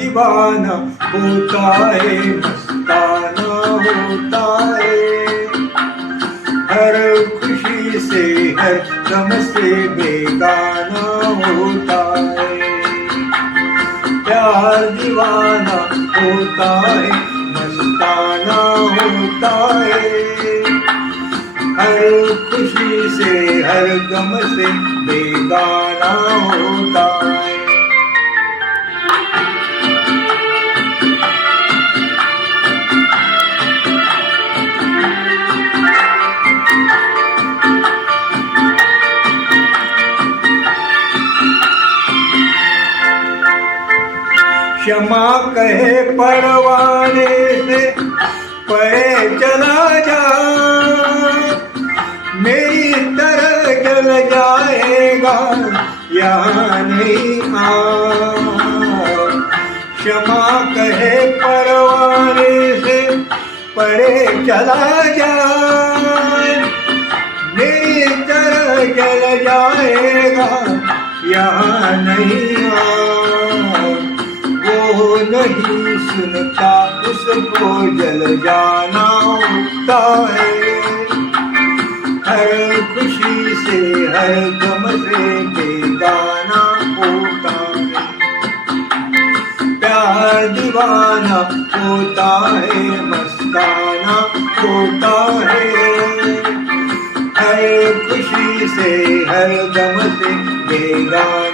दीवाना होता है मस्ताना होता है। हर खुशी से, हर गम से बेगाना होता है। प्यार दीवाना होता है, मस्ताना होता है। हर खुशी से, हर गम से बेगाना होता क्षमा कहे परवाने से परे चला जा मेरी तरह जल जाएगा, यहाँ नहीं आ क्षमा कहे परवाने से परे चला जा मेरी तरह जल जाएगा, यहाँ नहीं आ नहीं सुनता उसको जल जाना होता है हर खुशी से हर गम से बेगाना होता है प्यार दीवाना होता है मस्ताना होता है हर खुशी से हर गम से बेगाना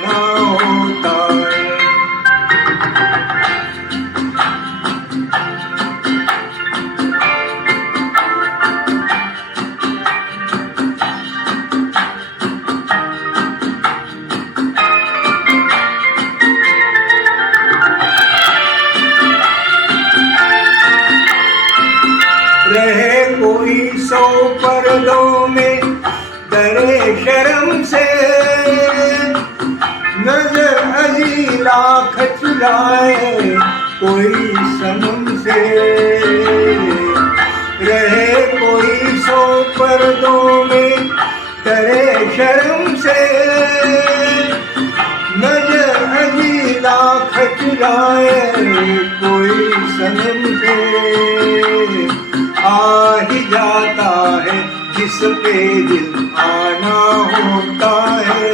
रहे कोई सौ पर्दों में, डरे शर्म से। नज़र अजी लाख चुराए कोई सनम से। रहे कोई सौ पर्दों में, डरे शर्म से। नज़र अजी लाख चुराए कोई सनम जिस पे दिल आना होता है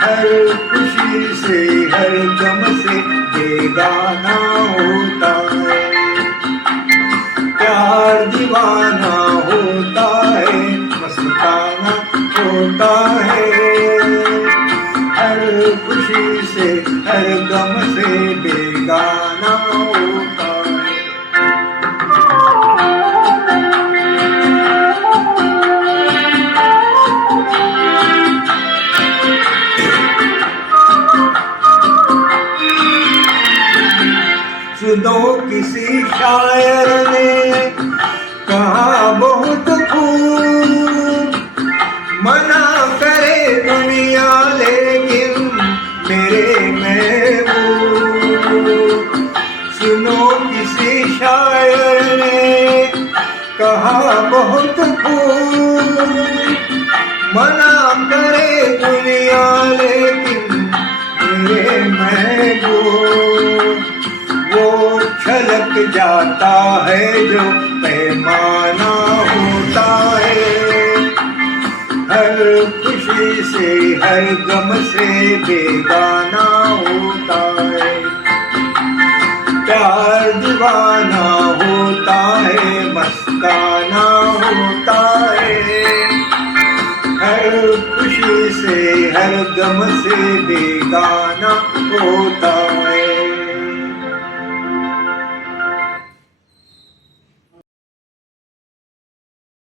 हर खुशी से, हर गम से बेगाना होता है। प्यार दीवाना होता है मस्ताना होता है हर खुशी से हर गम से बेगाना सुनो किसी शायर ने कहा छलक जाता है, जो पैमाना होता है। हर खुशी से, हर गम से बेगाना होता है। प्यार दीवाना होता है, मस्ताना होता है। हर खुशी से, हर गम से बेगाना होता है।